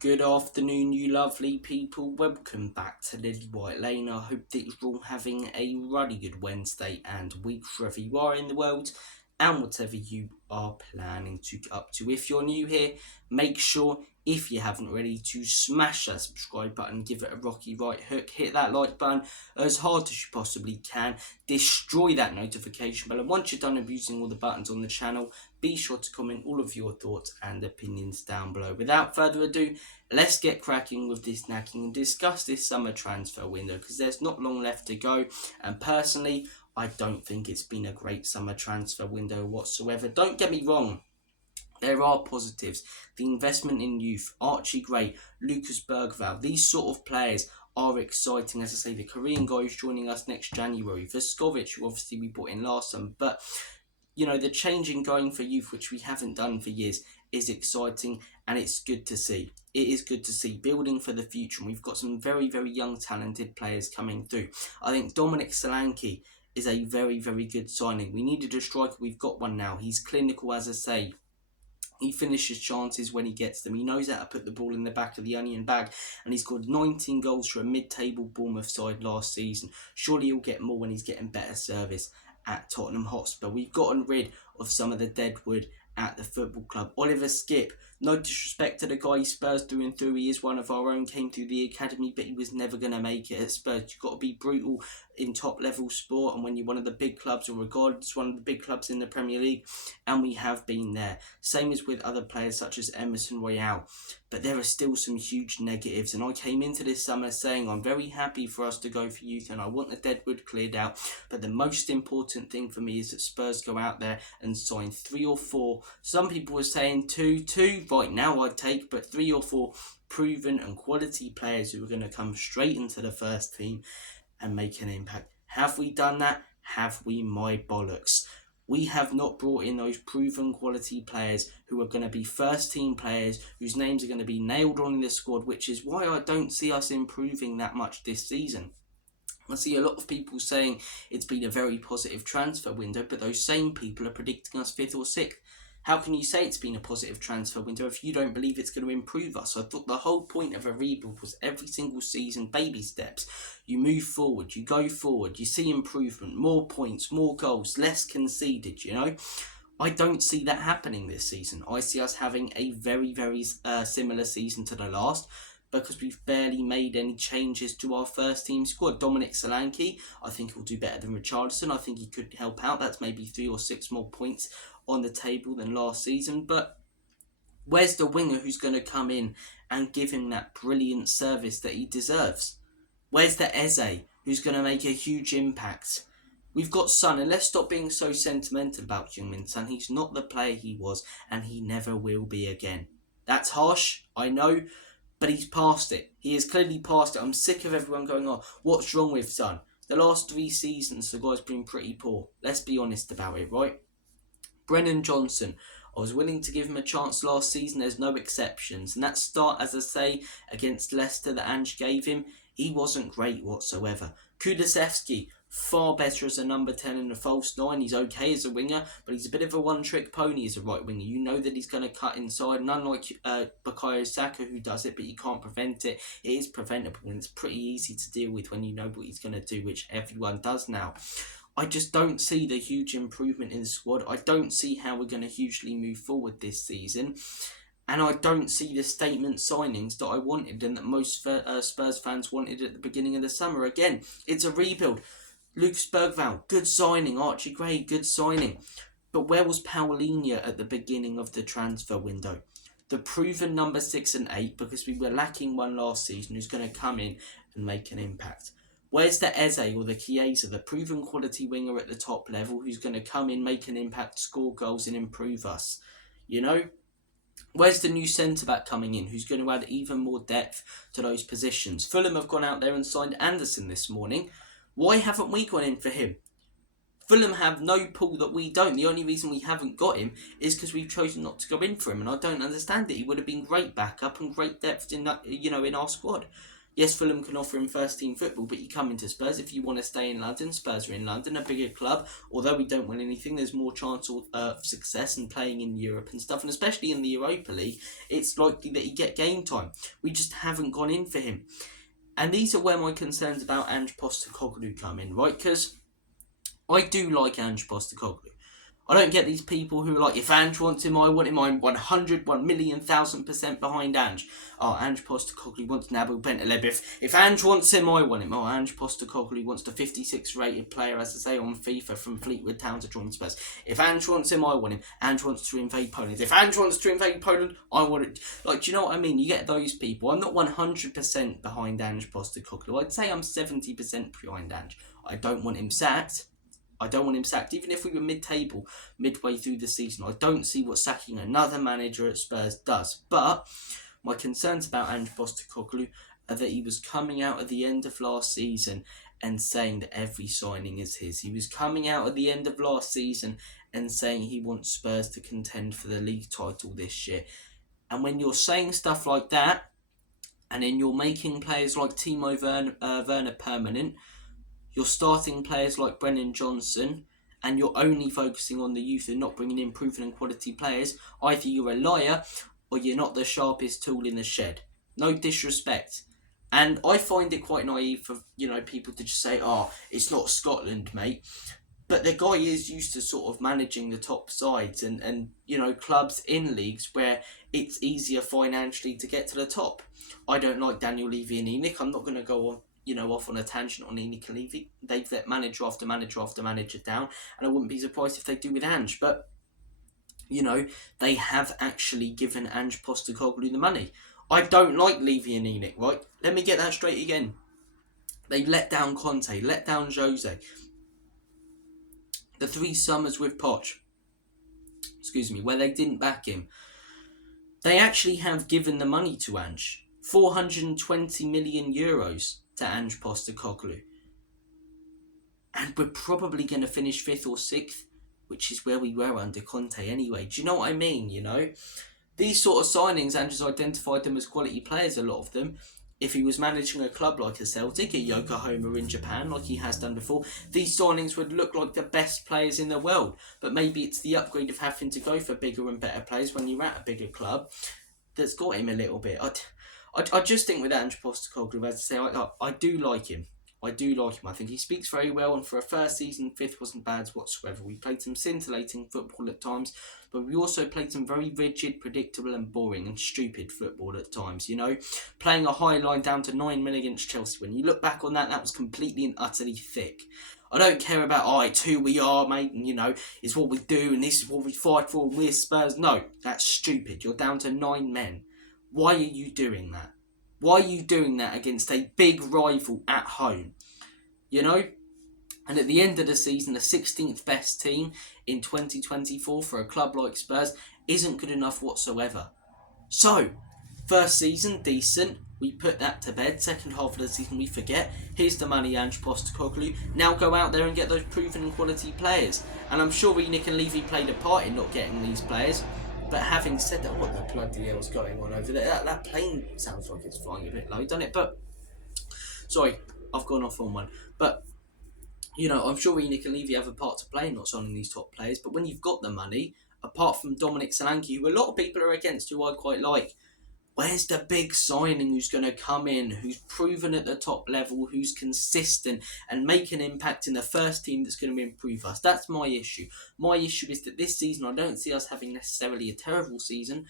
Good afternoon, you lovely people. Welcome back to Lily White Lane. I hope that you're all having a really good Wednesday and week wherever you are in the world and whatever you are planning to get up to. If you're new here, make sure, if you haven't already, to smash that subscribe button, give it a rocky right hook, hit that like button as hard as you possibly can, destroy that notification bell, and once you're done abusing all the buttons on the channel, be sure to comment all of your thoughts and opinions down below. Without further ado, let's get cracking with this snacking and discuss this summer transfer window, because there's not long left to go, and personally I don't think it's been a great summer transfer window whatsoever. Don't get me wrong, there are positives. The investment in youth, Archie Gray, Lucas Bergvall, these sort of players are exciting. As I say, the Korean guy who's joining us next January, Voskovic, who obviously we brought in last summer, but you know, the change in going for youth, which we haven't done for years, is exciting, and it's good to see. It is good to see building for the future, and we've got some very, very young, talented players coming through. I think Dominic Solanke is a very, very good signing. We needed a striker. We've got one now. He's clinical, as I say. He finishes chances when he gets them. He knows how to put the ball in the back of the onion bag, and he scored 19 goals for a mid-table Bournemouth side last season. Surely he'll get more when he's getting better service at Tottenham Hotspur. We've gotten rid of some of the deadwood at the football club. Oliver Skipp, no disrespect to the guy Spurs through and through, he is one of our own, came through the academy, but he was never going to make it at Spurs. You've got to be brutal in top level sport, and when you're one of the big clubs, or regarded as one of the big clubs in the Premier League, and we have been there. Same as with other players such as Emerson Royale, but there are still some huge negatives, and I came into this summer saying I'm very happy for us to go for youth and I want the deadwood cleared out, but the most important thing for me is that Spurs go out there and sign 3 or 4, some people were saying two right now I'd take, but 3 or 4 proven and quality players who are going to come straight into the first team and make an impact. Have we done that? Have we, my bollocks? We have not brought in those proven quality players who are going to be first team players, whose names are going to be nailed on in the squad, which is why I don't see us improving that much this season. I see a lot of people saying it's been a very positive transfer window, but those same people are predicting us 5th or 6th. How can you say it's been a positive transfer window if you don't believe it's going to improve us? I thought the whole point of a rebuild was every single season, baby steps. You move forward, you go forward, you see improvement, more points, more goals, less conceded, you know? I don't see that happening this season. I see us having a very, very similar season to the last, because we've barely made any changes to our first team squad. Dominic Solanke, I think he'll do better than Richarlison. I think he could help out. That's maybe 3 or 6 more points on the table than last season. But where's the winger who's going to come in and give him that brilliant service that he deserves? Where's the Eze who's going to make a huge impact? We've got Son, and let's stop being so sentimental about Heung-min Son. He's not the player he was, and he never will be again. That's harsh, I know, but he's past it. He is clearly past it. I'm sick of everyone going on, what's wrong with Son? The last 3 seasons, the guy's been pretty poor. Let's be honest about it, right? Brennan Johnson, I was willing to give him a chance last season, there's no exceptions. And that start, as I say, against Leicester that Ange gave him, he wasn't great whatsoever. Thfc, far better as a number 10 in a false 9. He's okay as a winger, but he's a bit of a one-trick pony as a right winger. You know that he's going to cut inside, and unlike Bukayo Saka, who does it, but you can't prevent it. It is preventable, and it's pretty easy to deal with when you know what he's going to do, which everyone does now. I just don't see the huge improvement in the squad. I don't see how we're going to hugely move forward this season. And I don't see the statement signings that I wanted and that most Spurs fans wanted at the beginning of the summer. Again, it's a rebuild. Lucas Bergvall, good signing. Archie Gray, good signing. But where was Paulinho at the beginning of the transfer window? The proven number 6 and 8, because we were lacking one last season, who's going to come in and make an impact. Where's the Eze or the Chiesa, the proven quality winger at the top level, who's going to come in, make an impact, score goals and improve us? You know? Where's the new centre-back coming in, who's going to add even more depth to those positions? Fulham have gone out there and signed Anderson this morning. Why haven't we gone in for him? Fulham have no pull that we don't. The only reason we haven't got him is because we've chosen not to go in for him, and I don't understand it. He would have been great backup and great depth in that, in our squad. Yes, Fulham can offer him first team football, but you come into Spurs. If you want to stay in London, Spurs are in London, a bigger club. Although we don't win anything, there's more chance of success and playing in Europe and stuff. And especially in the Europa League, it's likely that he get game time. We just haven't gone in for him. And these are where my concerns about Ange Postecoglou come in, right? Because I do like Ange Postecoglou. I don't get these people who are like, if Ange wants him, I want him. I'm 100, 1,000,000% behind Ange. Oh, Ange Postecoglou wants Nabil Bentaleb. If Ange wants him, I want him. Oh, Ange Postecoglou wants the 56 rated player, as I say, on FIFA from Fleetwood Town to join Spurs. If Ange wants him, I want him. Ange wants to invade Poland. If Ange wants to invade Poland, I want it. Like, do you know what I mean? You get those people. I'm not 100% behind Ange Postecoglou. I'd say I'm 70% behind Ange. I don't want him sacked. Even if we were mid-table, midway through the season. I don't see what sacking another manager at Spurs does. But my concerns about Ange Postecoglou are that he was coming out at the end of last season and saying that every signing is his. He was coming out at the end of last season and saying he wants Spurs to contend for the league title this year. And when you're saying stuff like that, and then you're making players like Timo Werner permanent, you're starting players like Brennan Johnson, and you're only focusing on the youth and not bringing in proven and quality players, either you're a liar or you're not the sharpest tool in the shed. No disrespect. And I find it quite naive for people to just say, oh, it's not Scotland, mate. But the guy is used to sort of managing the top sides and clubs in leagues where it's easier financially to get to the top. I don't like Daniel Levy and ENIC. I'm not going to go on off on a tangent on ENIC and Levy. They've let manager after manager after manager down, and I wouldn't be surprised if they do with Ange. But they have actually given Ange Postecoglou the money. I don't like Levy and ENIC, right? Let me get that straight again. They let down Conte, let down Jose. The 3 summers with Poch, where they didn't back him. They actually have given the money to Ange. 420 million euros to Ange Postecoglou. And we're probably going to finish 5th or 6th, which is where we were under Conte anyway. Do you know what I mean, These sort of signings, Ange has identified them as quality players, a lot of them. If he was managing a club like a Celtic, a Yokohama in Japan, like he has done before, these signings would look like the best players in the world. But maybe it's the upgrade of having to go for bigger and better players when you're at a bigger club that's got him a little bit. I just think with Ange Postecoglou, as I say, I do like him. I think he speaks very well, and for a first season, 5th wasn't bad whatsoever. We played some scintillating football at times, but we also played some very rigid, predictable and boring and stupid football at times, Playing a high line down to 9-0 against Chelsea. When you look back on that, that was completely and utterly thick. I don't care about, it's who we are, mate, and, it's what we do, and this is what we fight for, and we're Spurs. No, that's stupid. You're down to 9 men. Why are you doing that? Why are you doing that against a big rival at home? And at the end of the season, the 16th best team in 2024 for a club like Spurs isn't good enough whatsoever. So, first season, decent. We put that to bed. Second half of the season, we forget. Here's the money, Ange Postecoglou. Now go out there and get those proven and quality players. And I'm sure ENIC and Levy played a part in not getting these players. But having said that, what the bloody hell's going on over there? That plane sounds like it's flying a bit low, doesn't it? But, sorry, I've gone off on one. But, I'm sure ENIC and Levy have a part to play in not signing these top players. But when you've got the money, apart from Dominic Solanke, who a lot of people are against, who I quite like, where's the big signing who's going to come in, who's proven at the top level, who's consistent and make an impact in the first team that's going to improve us? That's my issue. My issue is that this season I don't see us having necessarily a terrible season,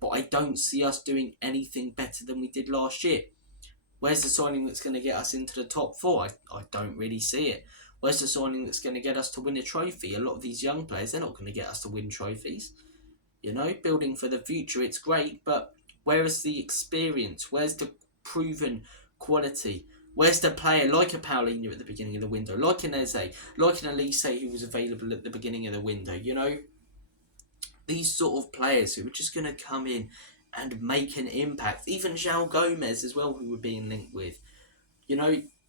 but I don't see us doing anything better than we did last year. Where's the signing that's going to get us into the top 4? I don't really see it. Where's the signing that's going to get us to win a trophy? A lot of these young players, they're not going to get us to win trophies. Building for the future, it's great, but where is the experience? Where's the proven quality? Where's the player like a Paulinho at the beginning of the window? Like an Eze, like an Elise who was available at the beginning of the window? These sort of players who are just going to come in and make an impact. Even João Gomez as well, who we're being linked with.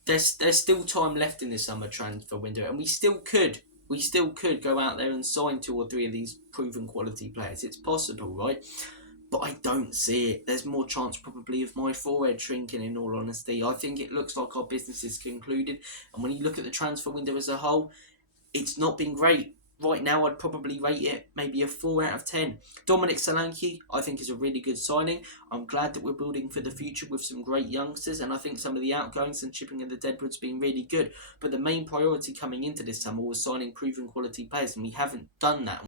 There's still time left in this summer transfer window, and we still could go out there and sign 2 or 3 of these proven quality players. It's possible, right? but I don't see it. There's more chance probably of my forehead shrinking, in all honesty. I think it looks like our business is concluded, and when you look at the transfer window as a whole, it's not been great. Right now, I'd probably rate it maybe a 4 out of 10. Dominic Solanke, I think, is a really good signing. I'm glad that we're building for the future with some great youngsters, and I think some of the outgoings and chipping of the deadwood's been really good. But the main priority coming into this summer was signing proven quality players, and we haven't done that.